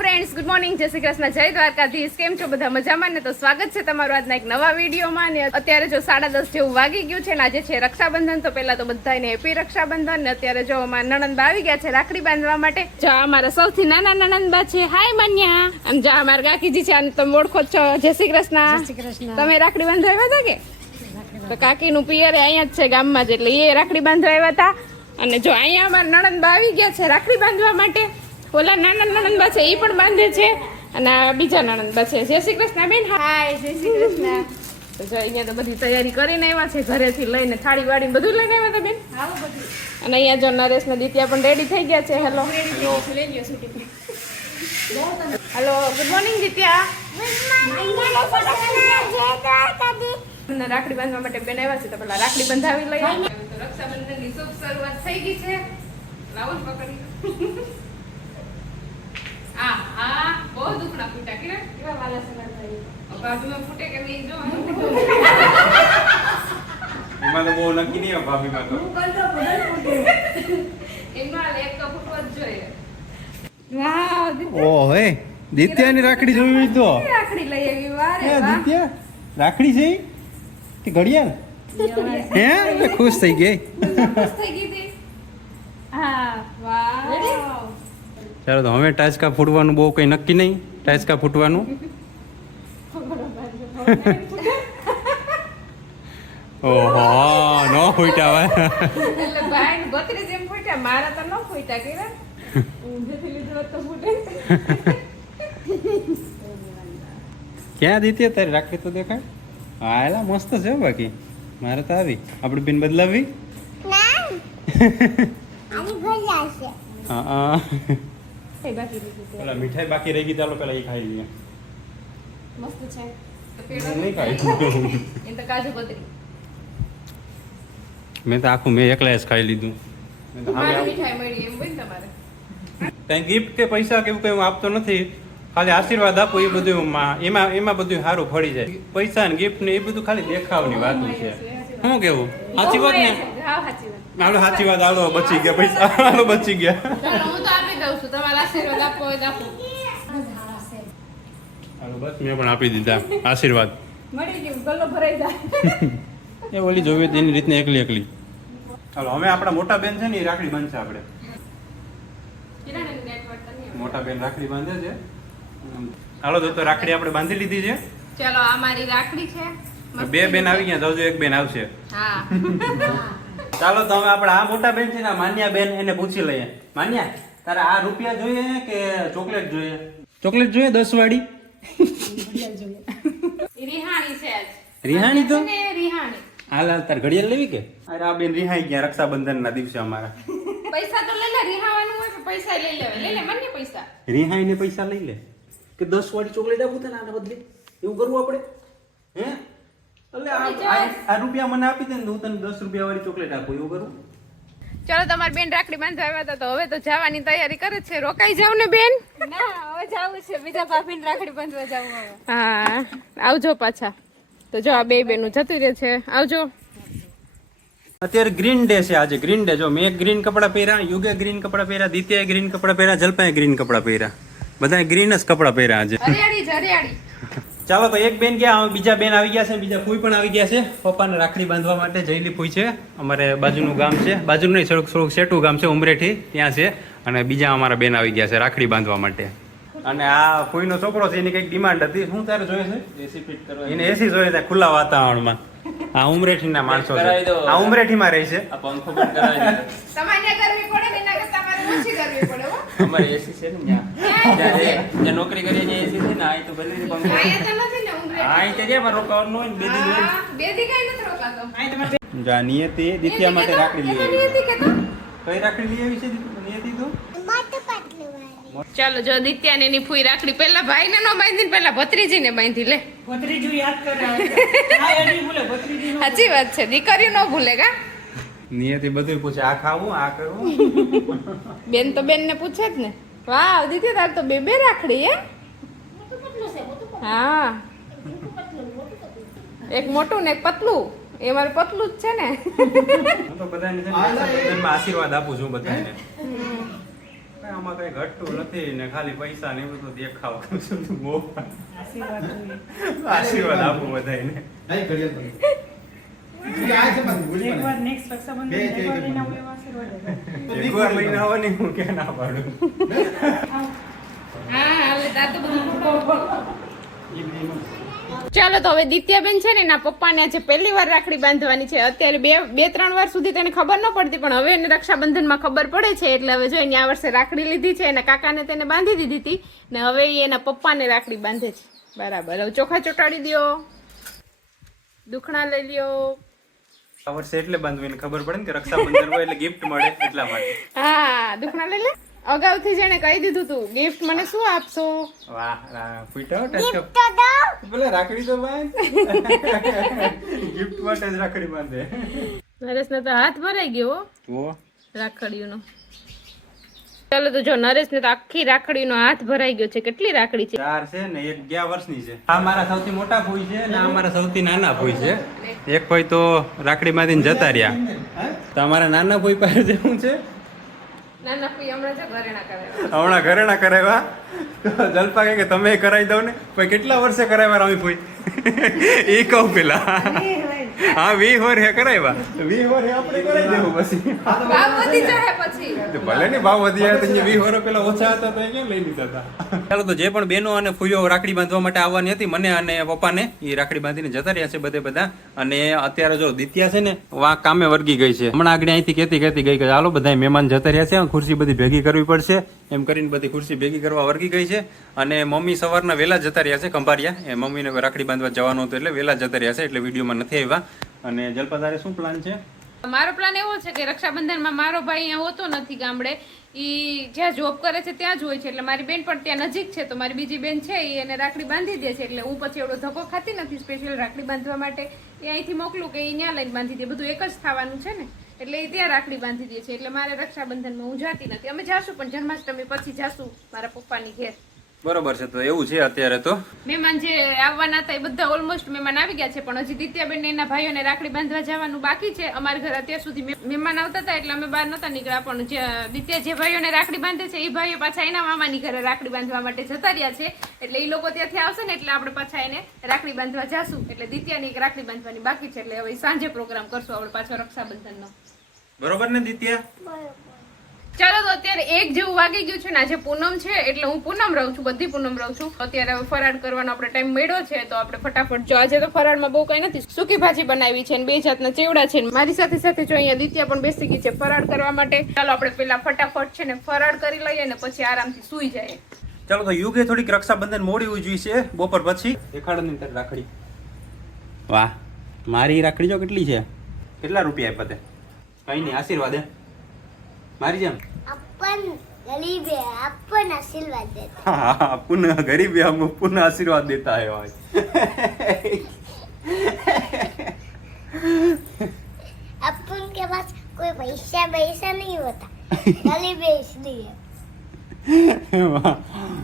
Friends, good morning, જય શ્રી કૃષ્ણ, જય દ્વારકાધીશ. કેમ છો બધા? મજામાં ને? તો સ્વાગત છે તમારું આજના એક નવા વિડીયોમાં. ને અત્યારે જો 10:30 જેવું વાગી ગયું છે ને આજે છે રક્ષાબંધન. તો પહેલા તો બધાને હેપી રક્ષાબંધન. ને અત્યારે જો અમારા નણંદબા આવી ગયા છે રાખડી બાંધવા માટે. જો અમારા સૌથી નાના નણંદબા છે, હાય મન્યા. અને જો અમારા કાકીજી છે, આને તમે ઓળખો છો. જય શ્રી કૃષ્ણ. તમે રાખડી બાંધવા આવ્યા હતા કે? તો કાકીનું પિયર અહીંયા જ છે ગામમાં જ, એટલે એ રાખડી બાંધવા આવ્યા હતા. અને જો અહીંયા અમારા નણંદબા આવી ગયા છે રાખડી બાંધવા માટે. ઓલા નાના નણંદબા છે એ પણ બાંધે છે, અને આ બીજા નણંદબા છે. જય શ્રી કૃષ્ણ બેન. હાય, જય શ્રી કૃષ્ણ. તો જો અહીંયા તો બધી તૈયારી કરીને આવ્યા છે, ઘરેથી લઈને થાળી વાળી બધું લઈને આવ્યા હતા બેન. અને અહીંયા જો નરેશ ને દિત્યા પણ રેડી થઈ ગયા છે. Hello hello, good morning Ditya. રાખડી બાંધવા માટે બેન આવ્યા છે, તો પેલા રાખડી બંધાવી લઈએ. રક્ષાબંધનની શુભ શરૂઆત થઈ ગઈ છે. લાવો જ પકડી. બહુ દુખણા ફૂટા કેવા વાલા સગા થાય. બાજુમાં ફૂટે કે નહીં જો. એમાં તો બહુ નક્કી નહીં ભાભીમાં તો. એમાં એક તો ફૂટવા જ જોઈએ. ઓ હે દિત્યાની રાખડી જોઈ તો. રાખડી લઈ આવી. વારે વાહ. દિત્યા રાખડી છે કે ઘડિયાળ? હે ખુશ થઈ ગઈ. ખુશ થઈ ગઈ હતી. હા, વાહ. ચાલો તો હવે ટાચકા ફૂટવાનું બહુ કઈ નક્કી નહીં. ટાચકા ફૂટવાનું ઓહો નો ફૂટ્યા હવે. એટલે ભાઈ 32 જેમ ફૂટ્યા, મારા તો ન ફૂટ્યા કે ઊંધેથી લીધો તો ફૂટે. ક્યાં દીધી તારી રાખડી તો દેખાય. હા એલા મસ્ત છે બાકી. મારે તો આવી આપણી બેન બદલાવી. હા પેલા મીઠાઈ બાકી રહી ગઈ, ચાલો પેલા એ ખાઈ લઈએ. મસ્ત છે. નહીં ખાઈ. એ તો કાજુ કતરી. મેં તો આખું મેં એકલા જ ખાઈ લીધું. મારી મીઠાઈ મળી એમ બોલ તમારે. કઈ ગિફ્ટ કે પૈસા કે એવું કઈ હું આપતો નથી, ખાલી આશીર્વાદ આપું. એ બધું એમાં બધું સારું ફળી જાય. પૈસા ને ગિફ્ટ ને એ બધું ખાલી દેખાવની વાતો છે. શું કેવું? સાચી વાત ને? હા, સાચી વાત. હાલો સાચી વાત. હાલો બચી ગયા પૈસા. હાલો બચી ગયા. ચાલો હું તો આપી દઉં છું. તમારા આશીર્વાદ આપો હોય તો આપો. હાલો બસ મેં પણ આપી દીધા આશીર્વાદ. મળી ગયું, ગલ્લો ભરાઈ જાય. એ ઓલી જોવે તેની રીતને એકલી એકલી. હાલો હવે આપણા મોટા બેન છે ને એ રાખડી બાંધશે. આપણે મોટા બેન રાખડી બાંધે છે. હાલો તો રાખડી આપણે બાંધી લીધી છે. ચાલો આ મારી રાખડી છે. બે બેન આવી ગયા, હજુ એક બેન આવશે. હા. ચાલો તો હવે આપણે આ મોટા બેન છે ને માન્યા બેન, એને પૂછી લઈએ. માન્યા, તારે આ રૂપિયા જોઈએ કે ચોકલેટ જોઈએ? ચોકલેટ જોઈએ 10 વાળી. રિહાણી છે આજ. રિહાણી તો રિહાણી. હાલ તાર ઘડિયાળ લેવી કે? અરે આ બેન રિહાઈ ગયા રક્ષાબંધન ના દિવસે અમારા. પૈસા તો લઈ લે. રિહાવાનું હોય તો પૈસા લઈ લેવે. લઈ લે મને પૈસા. રિહાઈ ને પૈસા લઈ લે કે 10 વાળી ચોકલેટ આપું તને આના બદલે? એવું કરવું આપણે? હે એટલે આ રૂપિયા મને આપી દે ને હું તને 10 રૂપિયા વાળી ચોકલેટ આપું, એવું કરું? ચાલો તમારી બેન રાખડી બાંધવા આવ્યા હતા, તો હવે તો જવાની તૈયારી કરે છે. રોકાઈ જાવ ને બેન? ના, હવે જાવું છે. બીજા ભાભીને રાખડી બાંધવા જાવું હવે. હા, આવજો પાછા. તો જો આ બે બેનું જતું રહે છે. આવજો. અત્યારે ગ્રીન ડે છે આજે. Green day. જો મેં ગ્રીન કપડા પહેર્યા, યુગે ગ્રીન કપડા પહેર્યા, દિત્યાએ ગ્રીન કપડા પહેર્યા, જલ્પાએ ગ્રીન કપડા પહેર્યા. બધાએ ગ્રીન જ કપડા પહેર્યા આજે. હરિયાળી જ હરિયાળી. ચાલો તો એક બેન ગયા, બીજા બેન આવી ગયા છે, બીજા ફૂઈ પણ આવી ગયા છે પપ્પાને રાખડી બાંધવા માટે. જયલી ફૂઈ છે, અમારે બાજુનું ગામ છે. બાજુનું નહીં, થોડુંક સેટું ગામ છે, ઉમરેઠી, ત્યાં છે. અને બીજા અમારા બેન આવી ગયા છે રાખડી બાંધવા માટે. અને આ ફૂઈનો છોકરો છે, એની કંઈક ડિમાન્ડ હતી. શું તારે જોઈએ છે? એસી ફિટ કરવા. એને એસી જોઈએ છે ખુલ્લા વાતાવરણમાં. આ ઉમરેઠીના માણસો છે, આ ઉમરેઠીમાં રહે છે. તમારે ગરમી પડે ને એના કરતા મારે ઓછી ગરમી પડે હો. અમારે એસી છે ને જ્યાં નોકરી કરીએ ત્યાં એસી છે ને. આ તો ભલે અહીંયા તો નથી ને ઉમરે. આ તો જ્યાં રોકાવાનું હોય ને 2 દિન હોય. બે દી કઈ નથી રોકાતો. જા નિયતિ દિત્યા માટે રાખડી લઈ આવી. નિયતિ કે તો કઈ રાખડી લઈ આવી છે નિયતિ તો? ચાલો જો દિત્યા ને એની ફૂઈ રાખડી પહેલા ભાઈને નો બાંધી ને પહેલા ભત્રીજીને બાંધી લે. ભત્રીજુ યાદ કરે. સાચી વાત છે, દીકરી નો ભૂલે કા. નિયતિ બધું પૂછે, આ ખાવું, આ કરવું. બેન તો બેન ને પૂછે જ ને. વાહ દીદી, તાર તો બે રાખડી હે. હા, એક મોટું ને એક પતલું. એ મારે પતલું જ છે ને. હું તો બધાને આશીર્વાદ આપું છું બધાને. આમાં કઈ ઘટતું નથી ને ખાલી પૈસા ને એવું બધું દેખાવ કરું છું તું બહુ આશીર્વાદ આપો બધાને. નહીં ઘડિયાળ પડી. ઈ આ છે પણ ભૂલી એકવાર પણ. next રક્ષાબંધન એકવાર લઈને આવું એવા આશીર્વાદ આપો. એકવાર લઈને આવો ને હું કે ના પાડું. હા હાલે તાર તો બધું ચાલો તો હવે દિત્યાબેન છે ને એના પપ્પાને આજે પહેલી વાર રાખડી બાંધવાની છે. અત્યારે બે ત્રણ વાર સુધી તેને ખબર ન પડતી, પણ હવે એને રક્ષાબંધનમાં ખબર પડે છે. એટલે હવે જો એને આ વર્ષે રાખડી લીધી છે, એના કાકાને તેને બાંધી દીધી હતી ને હવે એ એના પપ્પાને રાખડી બાંધે છે. બરાબર. હવે ચોખા ચોટાડી દ્યો, દુખણા લઈ લ્યો. આ વર્ષે એટલે બાંધવું એને ખબર પડે ને કે રક્ષાબંધન હોય એટલે ગિફ્ટ મળે એટલા માટે. હા દુખણા લઈ લે. અગાઉથી જેને કહી દીધું તું ગિફ્ટ મને શું આપશો. વાહ ફૂટ્યો ટચકપ. ભલે રાખડી તો બાંધ. ગિફ્ટ માટે જ રાખડી બાંધે. નરેશને તો હાથ ભરાઈ ગયો હો તો રાખડીઓનો. ચાલો તો જો નરેશને તો આખી રાખડીનો હાથ ભરાઈ ગયો છે. કેટલી રાખડી છે? 4 છે ને એક 11 વર્ષની છે. આ મારા સૌથી મોટા ફોઈ છે ને આ મારા સૌથી નાના ફોઈ છે. એક ફોઈ તો રાખડી માંથીને જતા રહ્યા. તમારા નાના ફોઈ પાસે શું છે? નાના ફોઈ હમણાં જો ઘરેણા કરાવ્યા. હમણાં ઘરેણા કરાવ્યા. તો જલપા કહે કે તમે કરાવી દો ને. પછી કેટલા વર્ષે કરાવ્યા રમી ફોઈ? એ કહું પેલા. હા 20 વર્ષે કરાવ્યા. 20 વર્ષે આપણે કરાવી દેવું પછી. ભાવ વધી જાય પછી. તો ભલે ને ભાવ વધી જાય તો 20 વર્ષ પેલા ઓછા હતા તો એ કેમ લઈ લીધા હતા. ચાલો તો જે પણ બહેનો અને ફૂઈઓ રાખડી બાંધવા માટે આવવાની હતી મને અને પપ્પાને એ રાખડી બાંધીને જતા રહ્યા છે બધા. અને અત્યારે જો દિત્યા છે ને વા કામે વર્ગી ગઈ છે. હમણાં આગળ અહીંથી કહેતી ગઈ કે ચાલો બધા મહેમાન જતા રહ્યા છે, ખુરશી બધી ભેગી કરવી પડશે એમ કરીને બધી ખુરશી ભેગી કરવા વર્ગી ગઈ છે. અને મમ્મી સવારના વહેલા જતા રહ્યા છે ખંભારિયા. એ મમ્મીને રાખડી બાંધવા જવાનું હતું એટલે વહેલા જતા રહ્યા છે એટલે વિડીયોમાં નથી આવ્યા. અને જલપા તારે શું પ્લાન છે? મારો પ્લાન એવો છે કે રક્ષાબંધનમાં મારો ભાઈ અહીંયા હોતો નથી ગામડે, ઈ જ્યાં જોબ કરે છે ત્યાં જ હોય છે. એટલે મારી બેન પણ ત્યાં નજીક છે તો મારી બીજી બેન છે એ એને રાખડી બાંધી દે છે. એટલે હું પછી એવડો ધક્કો ખાતી નથી સ્પેશિયલ રાખડી બાંધવા માટે. એ અહીંથી મોકલું કે એ ત્યાં લઈને બાંધી દે. બધું એક જ થવાનું છે ને એટલે એ ત્યાં રાખડી બાંધી દે છે. એટલે મારે રક્ષાબંધનમાં હું જાતી નથી. અમે જાશું પણ જન્માષ્ટમી પછી જાશું મારા પપ્પાની ઘેર. બરોબર છે. તો એવું છે અત્યારે તો મહેમાન જે આવવાના હતા એ બધા ઓલમોસ્ટ મહેમાન આવી ગયા છે, પણ હજી દિત્યાબેન એના ભાઈઓને રાખડી બાંધવા જવાનું બાકી છે. અમારા ઘર અત્યાર સુધી મહેમાન આવતા હતા એટલે અમે બહાર નતા નીકળ્યા. પણ દિત્યા જે ભાઈઓને રાખડી બાંધે છે એ ભાઈઓ પાછા એના મામાની ઘરે રાખડી બાંધવા માટે જતા રહ્યા છે. એટલે એ લોકો ત્યાંથી આવશે ને એટલે આપણે પાછા એને રાખડી બાંધવા જાશું. એટલે દિત્યાની એક રાખડી બાંધવાની બાકી છે. એટલે હવે સાંજે પ્રોગ્રામ કરશું આપણે પાછો રક્ષાબંધનનો. બરોબર ને દિત્યા? ચાલો તો અત્યારે 1 જેવું વાગી ગયું છે ને આજે પૂનમ છે એટલે હું પૂનમ રહું છું, બધી પૂનમ રહું છું. અત્યારે હવે ફરાળ કરવાનો આપણે ટાઈમ મળ્યો છે તો આપણે ફટાફટ જો આજે તો ફરાળમાં બહુ કઈ નથી, સૂકી ભાજી બનાવી છે અને 2 જાતના ચેવડા છે. મારી સાથે સાથે જો અહીંયા દિત્યા પણ બેસી ગઈ છે ફરાળ કરવા માટે. ચાલો આપણે પેલા ફટાફટ છે ને ફરાળ કરી લઈએ ને પછી આરામથી સૂઈ જાય. ચાલો તો યુગે થોડીક રક્ષાબંધન મોડી ઉજવી છે બપોર પછી. દેખાડો ને તારી રાખડી. વાહ મારી રાખડી જો કેટલી છે. કેટલા રૂપિયા આપ્યા તે? કઈ નહીં આશીર્વાદ હે મારી જેમ. अपन गरीब है, अपन आशीर्वाद देते. हाँ पुनः गरीब है हम पुनः आशीर्वाद देता है भाई. अपन के पास कोई पैसा नहीं होता, गरीब है इसलिए.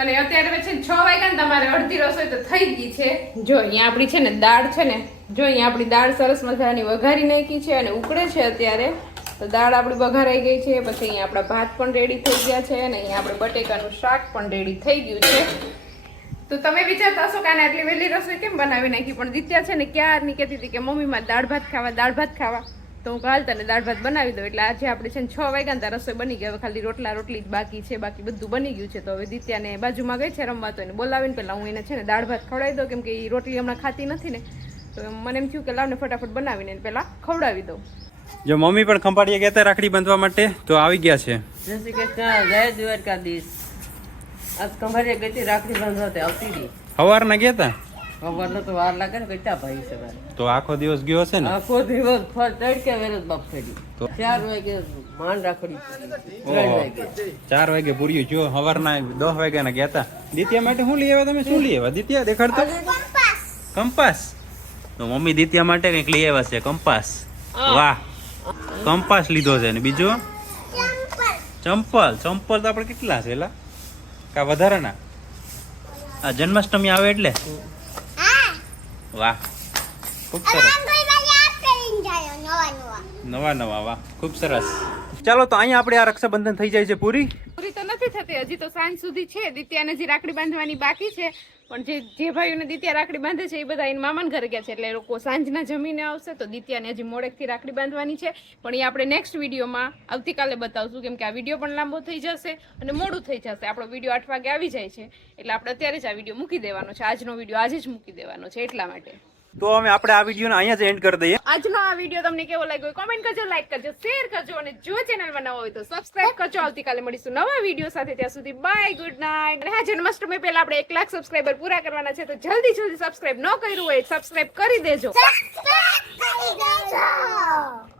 અને અત્યારે છે 6 વાગ્યા ને તમારે અડધી રસોઈ તો થઈ ગઈ છે. જો અહીંયા આપણી છે ને દાળ છે ને, જો અહીંયા આપણી દાળ સરસ મજાની વઘારી નાખી છે અને ઉકળે છે અત્યારે. તો દાળ આપણી વઘારાઈ ગઈ છે. પછી અહીંયા આપણા ભાત પણ રેડી થઈ ગયા છે અને અહીંયા આપણે બટેકાનું શાક પણ રેડી થઈ ગયું છે. તો તમે વિચારતા હશો કે આને આટલી વહેલી રસોઈ કેમ બનાવી નાખી, પણ દિત્યા છે ને ક્યારની કહેતી હતી કે મમ્મીમાં દાળ ભાત ખાવા. તો હું કાલ તને દાળ ભાત બનાવી દઉં. એટલે આજે આપણે છે ને 6 વાગ્યા ત્યાં રસોઈ બની ગઈ. હવે ખાલી રોટલી જ બાકી છે, બાકી બધું બની ગયું છે. તો હવે દિત્યાને બાજુમાં ગઈ છે રમવા તો એને બોલાવીને પહેલા હું એને છે ને દાળ ભાત ખવડાવી દઉં, કેમ કે એ રોટલી હમણાં ખાતી નથી ને. તો મને એમ થયું કે લાવને ફટાફટ બનાવીને એને પહેલા ખવડાવી દઉં. જો મમ્મી પણ ખંભાળીએ ગયા હતા રાખડી બાંધવા માટે તો આવી ગયા છે. જય શ્રી કૃષ્ણ, જય દ્વારકાધીશ. આજ ખંભાળિયા ગઈ હતી રાખડી બાંધવા તે આવતી હતી. સવારના ગયા હતા? ખબર તો વાર લાગે ને કેટલા ભાઈ છે મારે. તો આખો દિવસ ગયો હશે ને? આખો દિવસ ફળ તડકે વેરજ બાપ થઈ 4 વાગે માંડ રાખડી પૂરી. 3 વાગે 4 વાગે પૂર્યું. જો સવારના 10 વાગ્યાના ગયા હતા. દિત્યા માટે શું લઈ આવ્યા તમે? શું લઈ આવ્યા દિત્યા? દેખાડતો. કંપાસ. તો મમ્મી દિત્યા માટે કંઈક લઈ આવ્યા છે કંપાસ. વાહ કંપાસ લીધો છે ને બીજું ચંપલ. ચંપલ તો આપણે કેટલા છે એલા કા વધારાના? આ જન્માષ્ટમી આવે એટલે. વાહ ખૂબ સરસ. નવા વાહ ખૂબ સરસ. ચાલો તો અહીંયા આપણે આ રક્ષાબંધન થઈ જાય છે પૂરી. પૂરી તો નથી નથી થતી, હજી તો સાંજ સુધી છે. દિત્યાને હજી રાખડી બાંધવાની બાકી છે, પણ જે ભાઈઓને દિત્યા રાખડી બાંધે છે એ બધા એના મામાના ઘરે ગયા છે, એટલે એ લોકો સાંજના જમીને આવશે. તો દિત્યાને હજી મોડેકથી રાખડી બાંધવાની છે, પણ એ આપણે નેક્સ્ટ વિડીયોમાં આવતીકાલે બતાવશું, કેમ કે આ વિડીયો પણ લાંબો થઈ જશે અને મોડું થઈ જશે. આપણો વિડીયો 8 વાગે આવી જાય છે, એટલે આપણે અત્યારે જ આ વિડીયો મૂકી દેવાનો છે. આજનો વિડીયો આજે જ મૂકી દેવાનો છે, એટલા માટે. તો અમે આપણે આ વિડીયોને અહીંયા જ એન્ડ કરી દઈએ. આજનો આ વિડીયો તમને કેવો લાગ્યો કોમેન્ટ કરજો, લાઈક કરજો, શેર કરજો, અને જો ચેનલમાં નવા હોય તો સબસ્ક્રાઇબ કરજો. આવતીકાલે મળીશું નવા વિડીયો સાથે. ત્યાં સુધી બાય, ગુડ નાઇટ. અને હા, જન્માષ્ટમી પહેલા આપણે 1 લાખ સબસ્ક્રાઇબર પૂરા કરવાના છે, તો જલ્દી સબસ્ક્રાઇબ ન કર્યું હોય સબસ્ક્રાઇબ કરી દેજો. સબસ્ક્રાઇબ કરી દેજો.